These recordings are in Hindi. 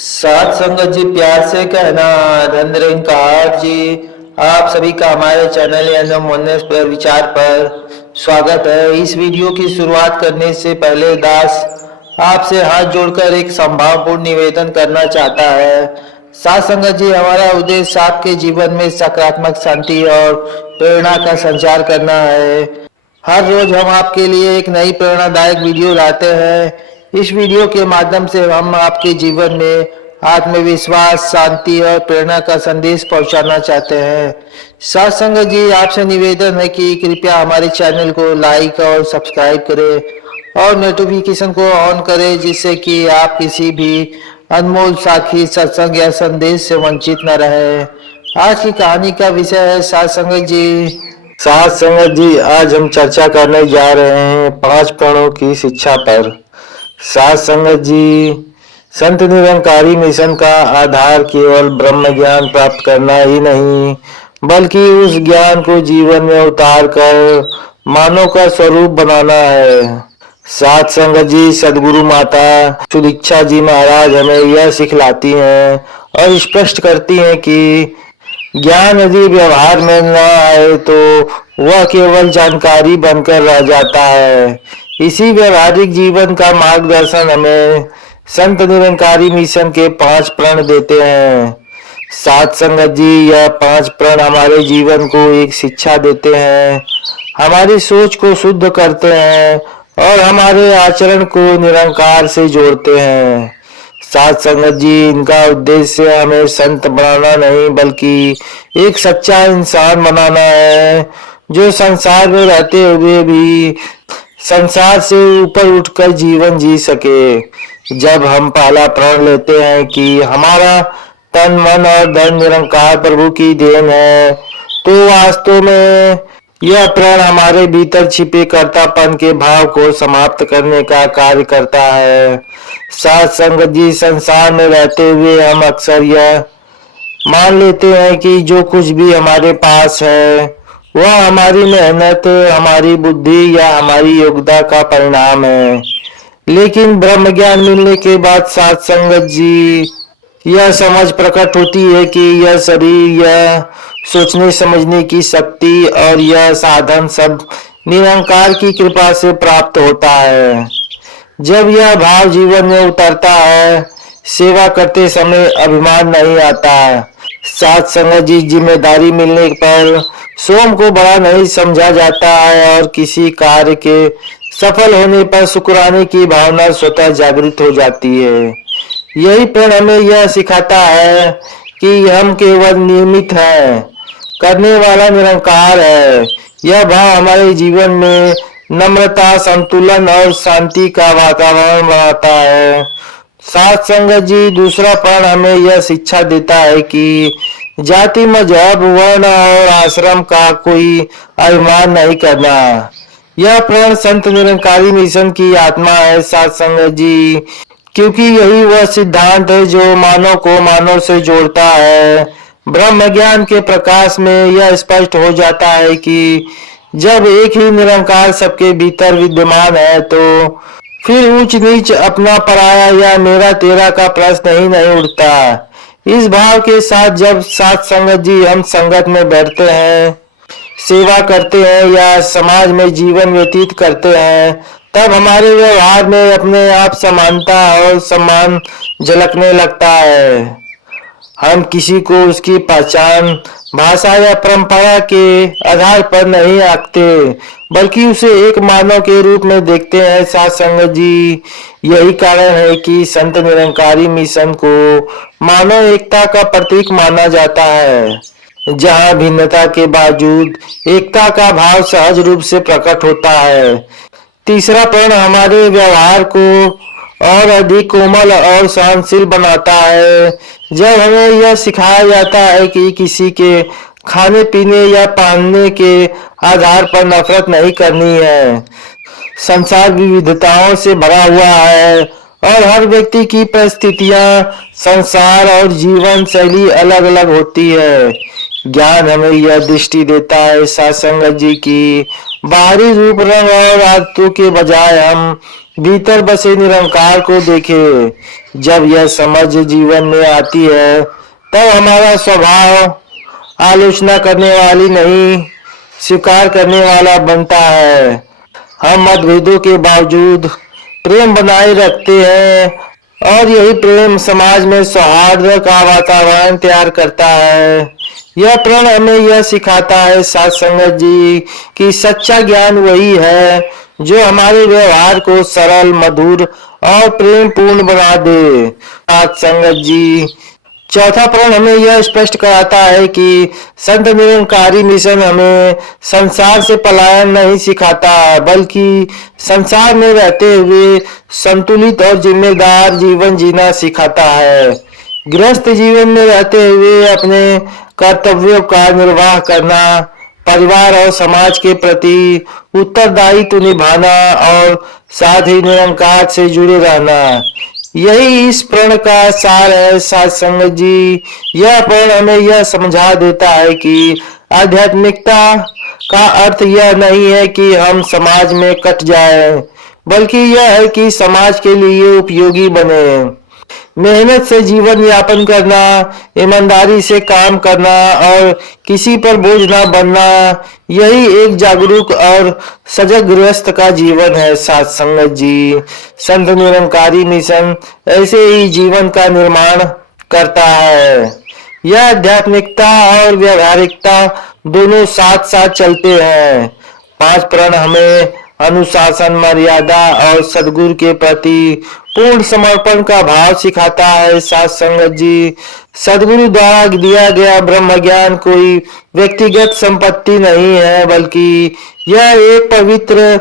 सात संगत जी, प्यार से कहना धन जी। आप सभी का हमारे चैनल यानी मोनेस पर विचार पर स्वागत है। इस वीडियो की शुरुआत करने से पहले दास आपसे हाथ जोड़कर एक संभावपूर्ण निवेदन करना चाहता है। सात संगत जी, हमारा उद्देश्य आपके जीवन में सकारात्मक शांति और प्रेरणा का संचार करना है। हर रोज हम आपके लिए एक नई प्रेरणादायक वीडियो लाते हैं। इस वीडियो के माध्यम से हम आपके जीवन में आत्मविश्वास, शांति और प्रेरणा का संदेश पहुंचाना चाहते हैं। साथ संगत जी, आपसे निवेदन है कि कृपया हमारे चैनल को लाइक और सब्सक्राइब करें और नोटिफिकेशन को ऑन करें, जिससे कि आप किसी भी अनमोल साखी, सत्संग या संदेश से वंचित न रहे। आज की कहानी का विषय है साथ संगत जी। साथ संगत जी, आज हम चर्चा करने जा रहे हैं 5 प्रणों की शिक्षा पर। साथ संगत जी, संत निरंकारी मिशन का आधार केवल ब्रह्म ज्ञान प्राप्त करना ही नहीं, बल्कि उस ज्ञान को जीवन में उतार कर मानव का स्वरूप बनाना है। साथ संगत जी, सदगुरु माता सुदीक्षा जी महाराज हमें यह सिखलाती हैं और स्पष्ट करती हैं कि ज्ञान यदि व्यवहार में न आए तो वह केवल जानकारी बनकर रह जाता है। इसी व्यवहारिक जीवन का मार्गदर्शन हमें संत निरंकारी मिशन के 5 प्रण देते हैं। साथ संगत जी, यह 5 प्रण हमारे जीवन को एक शिक्षा देते हैं, हमारी सोच को शुद्ध करते हैं और हमारे आचरण को निरंकार से जोड़ते हैं। साथ संगत जी, इनका उद्देश्य हमें संत बनाना नहीं, बल्कि एक सच्चा इंसान बनाना है, जो संसार में रहते हुए भी संसार से ऊपर उठकर जीवन जी सके। जब हम पहला प्रण लेते हैं कि हमारा तन, मन और धन निरंकार प्रभु की देन है, तो वास्तव में यह प्रण हमारे भीतर छिपे कर्तापन के भाव को समाप्त करने का कार्य करता है। साथ संगत जी, संसार में रहते हुए हम अक्सर यह मान लेते हैं कि जो कुछ भी हमारे पास है वह हमारी मेहनत, हमारी बुद्धि या हमारी योग्यता का परिणाम है। लेकिन ब्रह्म ज्ञान मिलने के बाद साथ संगत जी, यह समझ प्रकट होती है कि यह शरीर, यह सोचने समझने की शक्ति और यह साधन सब निरंकार की कृपा से प्राप्त होता है। जब यह भाव जीवन में उतरता है, सेवा करते समय अभिमान नहीं आता। साथ संगत जी, जिम्मेदारी मिलने पर स्वयं को बड़ा नहीं समझा जाता है और किसी कार्य के सफल होने पर शुक्राने की भावना स्वतः जागृत हो जाती है। यही प्रण हमें यह सिखाता है कि हम केवल नियमित हैं, करने वाला निरंकार है। यह भाव हमारे जीवन में नम्रता, संतुलन और शांति का वातावरण बनाता है। साथ संगत जी, दूसरा प्रण हमें यह शिक्षा देता है कि जाति, मजहब, वर्ण और आश्रम का कोई अभिमान नहीं करना। यह प्रण संत निरंकारी मिशन की आत्मा है साथ संगत जी, क्योंकि यही वह सिद्धांत है जो मानव को मानव से जोड़ता है। ब्रह्म ज्ञान के प्रकाश में यह स्पष्ट हो जाता है कि जब एक ही निरंकार सबके भीतर विद्यमान है, तो फिर ऊंच नीच, अपना पराया या मेरा तेरा का प्रश्न ही नहीं उठता। इस भाव के साथ जब साथ संगत जी हम संगत में बैठते हैं, सेवा करते हैं या समाज में जीवन व्यतीत करते हैं, तब हमारे व्यवहार में अपने आप समानता और सम्मान झलकने लगता है। हम किसी को उसकी पहचान, भाषा या परंपरा के आधार पर नहीं आंकते, बल्कि उसे एक मानव के रूप में देखते हैं। साथ संगत जी, यही कारण है कि संत निरंकारी मिशन को मानव एकता का प्रतीक माना जाता है, जहां भिन्नता के बावजूद एकता का भाव सहज रूप से प्रकट होता है। तीसरा प्रण हमारे व्यवहार को और अधिक कोमल और सहनशील बनाता है। जब हमें यह सिखाया जाता है कि किसी के खाने पीने या पहनने के आधार पर नफरत नहीं करनी है। संसार विविधताओं से भरा हुआ है और हर व्यक्ति की परिस्थितियां, संसार और जीवन शैली अलग अलग होती है। ज्ञान हमें यह दृष्टि देता है सत्संग जी की बाहरी रूप रंग और आदतों के बजाय हम भीतर बसे निरंकार को देखें। जब यह समझ जीवन में आती है तब हमारा स्वभाव आलोचना करने वाली नहीं स्वीकार करने वाला बनता है। हम मतभेदों के बावजूद प्रेम बनाए रखते हैं और यही प्रेम समाज में सौहार्द का वातावरण तैयार करता है। यह प्रण हमें यह सिखाता है सत्संग जी कि सच्चा ज्ञान वही है जो हमारे व्यवहार को सरल मधुर और प्रेम पूर्ण बना दे। सत्संग जी चौथा प्रण हमें यह स्पष्ट कराता है कि संत निरंकारी मिशन हमें संसार से पलायन नहीं सिखाता बल्कि संसार में रहते हुए संतुलित और जिम्मेदार जीवन जीना सिखाता है। गृहस्थ जीवन में रहते हुए अपने कर्तव्यों का निर्वाह करना, परिवार और समाज के प्रति उत्तरदायित्व निभाना और साथ ही निरंकार से जुड़े रहना, यही इस प्रण का सार है सत्संग जी। यह प्रण हमें यह समझा देता है कि आध्यात्मिकता का अर्थ यह नहीं है कि हम समाज में कट जाएं, बल्कि यह है कि समाज के लिए उपयोगी बने। मेहनत से जीवन यापन करना, ईमानदारी से काम करना और किसी पर बोझ न बनना, यही एक जागरूक और सजग गृहस्थ का जीवन है सत्संग जी। संत निरंकारी मिशन ऐसे ही जीवन का निर्माण करता है। यह आध्यात्मिकता और व्यवहारिकता दोनों साथ साथ चलते हैं। 5 प्रण हमें अनुशासन, मर्यादा और सद्गुरु के प्रति पूर्ण समर्पण का भाव सिखाता है सत्संग जी। सद्गुरु द्वारा दिया गया ब्रह्म ज्ञान कोई व्यक्तिगत संपत्ति नहीं है, बल्कि यह एक पवित्र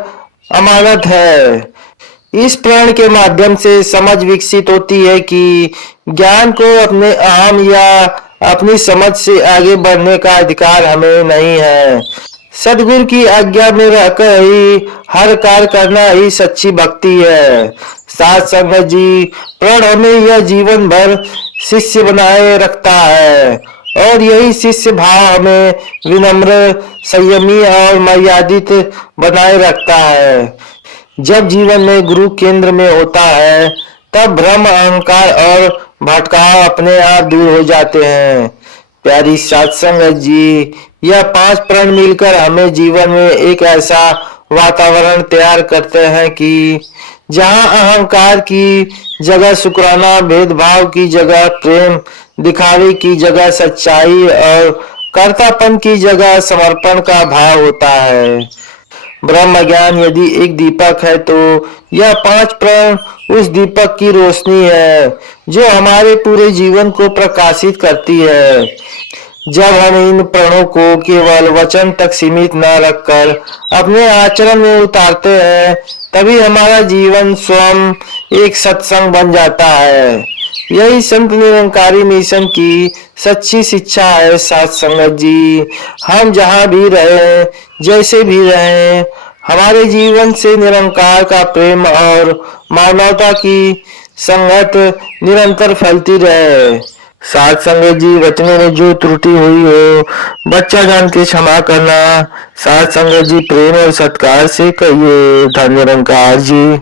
अमानत है। इस प्रण के माध्यम से समझ विकसित होती है कि ज्ञान को अपने अहम या अपनी समझ से आगे बढ़ने का अधिकार हमें नहीं है। सद्गुरु की आज्ञा में रहकर ही हर कार्य करना ही सच्ची भक्ति है। सत्संग जी प्रण हमें यह जीवन भर शिष्य बनाए रखता है और यही शिष्य भाव हमें विनम्र, संयमी और मर्यादित बनाए रखता है। जब जीवन में गुरु केंद्र में होता है तब भ्रम, अहंकार और भटकाव अपने आप दूर हो जाते हैं। प्यारी सत्संग जी, यह 5 प्रण मिलकर हमें जीवन में एक ऐसा वातावरण तैयार करते हैं कि जहां अहंकार की जगह शुक्राना, भेदभाव की जगह प्रेम, दिखावे की जगह सच्चाई और कर्तापन की जगह समर्पण का भाव होता है। ब्रह्म ज्ञान यदि एक दीपक है तो यह 5 प्रण उस दीपक की रोशनी है जो हमारे पूरे जीवन को प्रकाशित करती है। जब हम इन प्रणों को केवल वचन तक सीमित न रखकर अपने आचरण में उतारते हैं, तभी हमारा जीवन स्वयं एक सत्संग बन जाता है। यही संत निरंकारी मिशन की सच्ची शिक्षा है सत्संग जी। हम जहाँ भी रहे, जैसे भी रहे, हमारे जीवन से निरंकार का प्रेम और मानवता की संगत निरंतर फैलती रहे। सत्संग जी वचनों में जो त्रुटि हुई हो बच्चा जान के क्षमा करना। सत्संग जी प्रेम और सत्कार से कहिए। धन्य निरंकार जी।